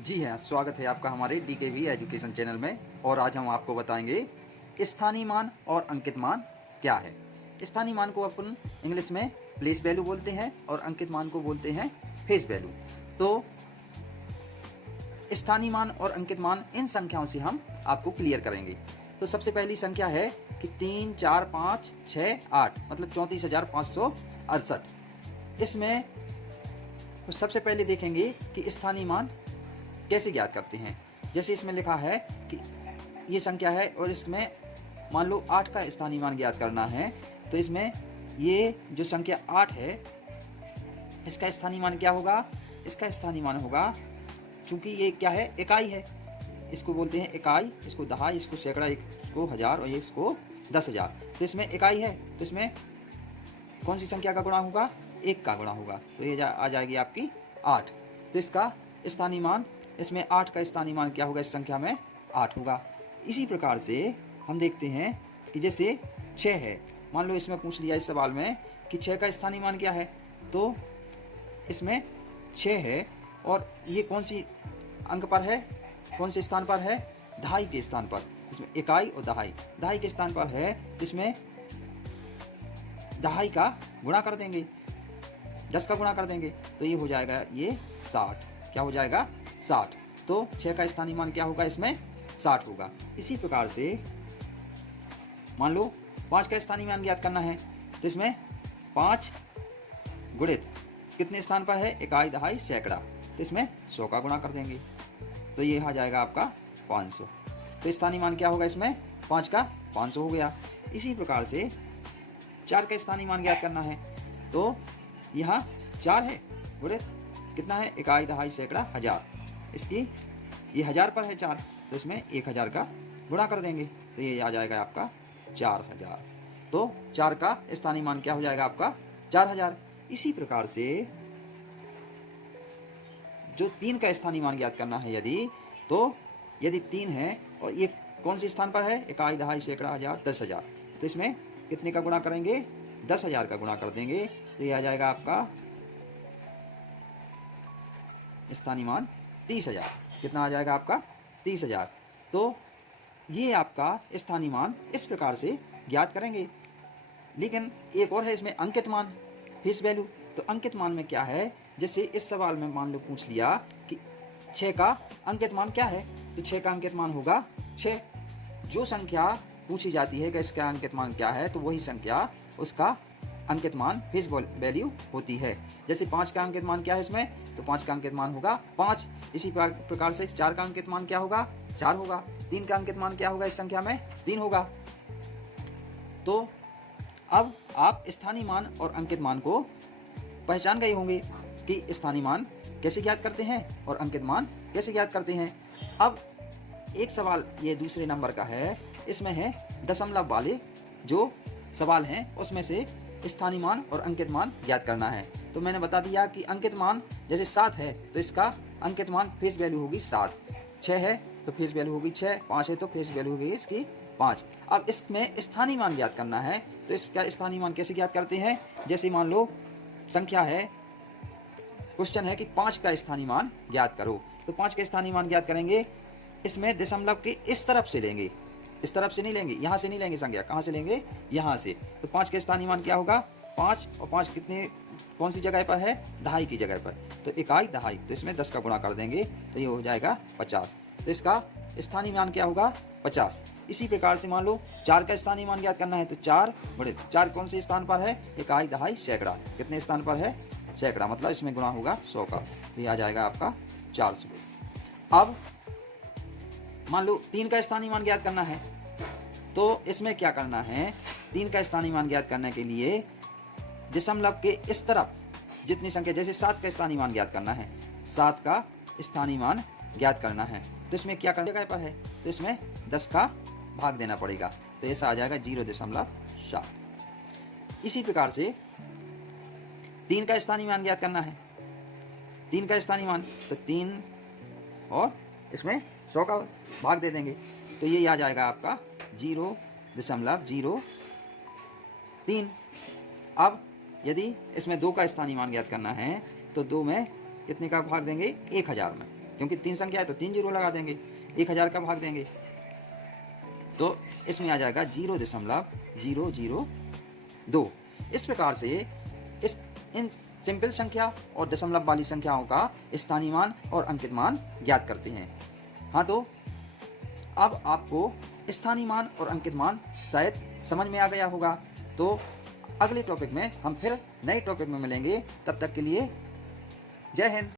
जी हाँ, स्वागत है आपका हमारे DKV एजुकेशन चैनल में। और आज हम आपको बताएंगे स्थानीय मान और अंकित मान क्या है। स्थानीय मान को अपन इंग्लिश में प्लेस वैल्यू बोलते हैं और अंकित मान को बोलते हैं फेस वैल्यू। तो स्थानीय मान और अंकित मान इन संख्याओं से हम आपको क्लियर करेंगे। तो सबसे पहली संख्या है कि 3, 4, 5, 6, 8 मतलब 34,568। इसमें सबसे पहले देखेंगे कि स्थानीय मान कैसे ज्ञात करते हैं। जैसे इसमें लिखा है कि ये संख्या है और इसमें मान लो 8 का स्थानीय मान ज्ञात करना है। तो इसमें ये जो संख्या 8 है इसका स्थानीय मान क्या होगा? इसका स्थानीय मान होगा, चूंकि ये क्या है, इकाई है, इसको बोलते हैं इकाई, इसको दहाई, इसको सैकड़ा, इसको हजार और ये इसको 10,000। तो इसमें इकाई है तो इसमें कौन सी संख्या का गुणा होगा? 1 का गुणा होगा। तो ये आ जाएगी आपकी 8। तो इसका स्थानीय मान, इसमें 8 का स्थानीय मान क्या होगा? इस संख्या में 8 होगा। इसी प्रकार से हम देखते हैं कि जैसे 6 है, मान लो इसमें पूछ लिया इस सवाल में कि 6 का स्थानीय मान क्या है, तो इसमें 6 है और ये कौन सी अंक पर है, कौन से स्थान पर है? दहाई के स्थान पर। इसमें इकाई और दहाई के स्थान पर है। इसमें दहाई का गुणा कर देंगे, 10 का गुणा कर देंगे तो ये हो जाएगा ये 60। क्या हो जाएगा? 60। तो 6 का स्थानीय मान क्या होगा? इसमें 60 होगा। इसी प्रकार से मान लो 5 का स्थानीय मान ज्ञात करना है। तो इसमें 5 गुणित कितने स्थान पर है? इकाई, दहाई, सैकड़ा। तो इसमें 100 का गुणा कर देंगे तो ये आ जाएगा आपका 500। तो स्थानीय मान क्या होगा? इसमें 5 का 500 हो गया। इसी प्रकार से 4 का स्थानीय मान ज्ञात करना है। तो यहाँ 4 है गुणित कितना है? इकाई, दहाई, सैकड़ा, हजार। इसकी ये 1000 पर है 4, तो इसमें 1000 का गुणा कर देंगे तो ये आ जाएगा आपका 4000। तो 4 का स्थानीय मान क्या हो जाएगा? आपका 4000। इसी प्रकार से जो 3 का स्थानीय मान ज्ञात करना है यदि 3 है और ये कौन से स्थान पर है? इकाई, दहाई, सैकड़ा, हजार, 10,000। तो इसमें कितने का गुणा करेंगे? 10,000 का गुणा कर देंगे तो ये आ जाएगा आपका स्थानीय मान 30,000। कितना आ जाएगा आपका? 30,000। तो ये आपका स्थानीय मान इस प्रकार से ज्ञात करेंगे। लेकिन एक और है इसमें अंकित मान, फेस वैल्यू। तो अंकित मान में क्या है? जैसे इस सवाल में मान लो पूछ लिया कि 6 का अंकित मान क्या है, तो 6 का अंकित मान होगा 6। जो संख्या पूछी जाती है कि इसका अंकित मान क्या है, तो वही संख्या उसका अंकित मान, फेस वैल्यू होती है। जैसे 5 का अंकित मान क्या है इसमें, तो 5 का अंकित मान होगा 5। इसी प्रकार से 4 का अंकित मान क्या होगा? 4 होगा। 3 का अंकित मान क्या होगा? इस संख्या में 3 होगा। तो अब आप स्थानीय मान और अंकित मान को पहचान गए होंगे कि स्थानीय मान कैसे ज्ञात करते हैं और अंकित मान कैसे ज्ञात करते हैं। अब एक सवाल ये दूसरे नंबर का है, इसमें है दशमलव वाले जो सवाल हैं उसमें से स्थानीय मान और अंकित मान ज्ञात करना है। तो मैंने बता दिया कि अंकित मान जैसे 7 है तो इसका अंकित मान फेस वैल्यू होगी 7, 6 है तो फेस वैल्यू होगी 6, 5 है तो फेस वैल्यू होगी इसकी 5। अब इसमें स्थानीय मान ज्ञात करना है तो इसका स्थानीय मान कैसे ज्ञात करते हैं? जैसे मान लो संख्या है, क्वेश्चन है कि 5 का स्थानीय मान ज्ञात करो। तो 5 का स्थानीय मान ज्ञात करेंगे, इसमें दशमलव के इस तरफ से लेंगे, इस तरफ से नहीं लेंगे, यहाँ से नहीं लेंगे संख्या, कहाँ से लेंगे? यहाँ से। तो 5 का स्थानीय मान क्या होगा? 5 और 5 कितने, कौन सी जगह पर है? दहाई की जगह पर। तो इकाई, दहाई, तो इसमें 10 का गुणा कर देंगे तो ये हो जाएगा 50। तो इसका स्थानीय मान क्या होगा? 50। इसी प्रकार से मान लो 4 का स्थानीय मान ज्ञात करना है तो 4 गुणित 4 कौन से स्थान पर है? इकाई, दहाई, सैकड़ा। कितने स्थान पर है? सैकड़ा, मतलब इसमें गुणा होगा 100 का तो ये आ जाएगा आपका 400। अब मान लो 3 का स्थानीय मान ज्ञात करना है तो इसमें क्या करना है? 3 का स्थानीय मान ज्ञात करने के लिए दशमलव के इस तरफ जितनी संख्या, जैसे 7 का स्थानीय मान ज्ञात करना है, 7 का स्थानीय मान ज्ञात करना है तो इसमें क्या करना जगह पर है? तो इसमें 10 का भाग देना पड़ेगा तो ऐसा आ जाएगा 0.7। इसी प्रकार से 3 का स्थानीय मान ज्ञात करना है, 3 का स्थानीय मान तो 3 और इसमें 100 का भाग दे देंगे तो ये आ जाएगा आपका 0.03। अब यदि इसमें 2 का स्थानीय मान ज्ञात करना है तो 2 में कितने का भाग देंगे? 1000 में। क्योंकि 3 संख्या है तो 3 जीरो लगा देंगे, 1000 का भाग देंगे तो इसमें आ जाएगा 0.002। इस प्रकार से इन सिंपल संख्या और दशमलव वाली संख्याओं का स्थानीय मान और अंकित मान ज्ञात करते हैं। हाँ, तो अब आपको स्थानीय मान और अंकित मान शायद समझ में आ गया होगा। तो अगले टॉपिक में हम फिर नए टॉपिक में मिलेंगे। तब तक के लिए जय हिंद।